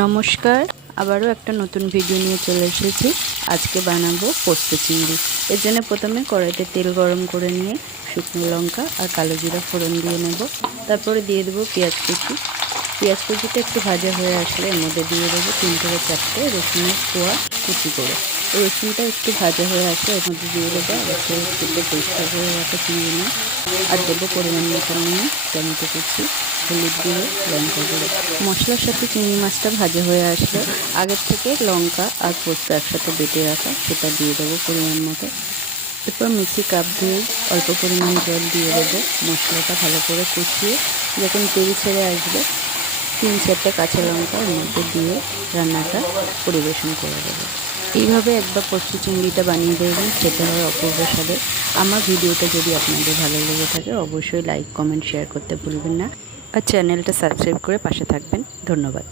নমস্কার, আবারও একটা নতুন ভিডিও নিয়ে চলে এসেছি। আজকে বানাবো পোস্ত চিংড়ি। এর জন্য প্রথমে কড়াইতে তেল গরম করে নিয়ে শুকনো লঙ্কা আর কালো জিরা ফোড়ন দিয়ে নেব। তারপরে দিয়ে দেবো পেঁয়াজ কুচি। পেঁয়াজ কুচিটা একটু ভাজা হয়ে আসলে এর মধ্যে দিয়ে দেবো 3 থেকে 4টে রসুনের কোয়া কুচি করে। রসুনটা একটু ভাজা হয়ে আসলে এর মধ্যে দিয়ে দেবো আবার কেটে পরিষ্কার করে রাখা চিংড়ি মাছ, আর দেবো পরিমাণ মতো নিয়ে টমেটো কুচি, হলুদ গুঁড়ো, লঙ্কা গুঁড়ো। মশলার সাথে চিংড়ি মাছটা ভাজা হয়ে আসলে আগের থেকে লঙ্কা আর পোস্ত একসাথে বেটে রাখা সেটা দিয়ে দেবো পরিমাণ মতো। এরপর মিক্সি কাপ ধুয়ে অল্প পরিমাণ জল দিয়ে দেবো। মশলাটা ভালো করে কষিয়ে যখন তেল ছেড়ে আসবে 3-4টে কাঁচা লঙ্কা এর মধ্যে দিয়ে রান্নাটা পরিবেশন করে দেবো। এইভাবে একবার পোস্ত চিংড়িটা বানিয়ে দেখবেন, খেতে হয় অপূর্ব স্বাদের। আমার ভিডিওটা যদি আপনাদের ভালো লেগে থাকে অবশ্যই লাইক, কমেন্ট, শেয়ার করতে ভুলবেন না, আর চ্যানেলটা সাবস্ক্রাইব করে পাশে থাকবেন। ধন্যবাদ।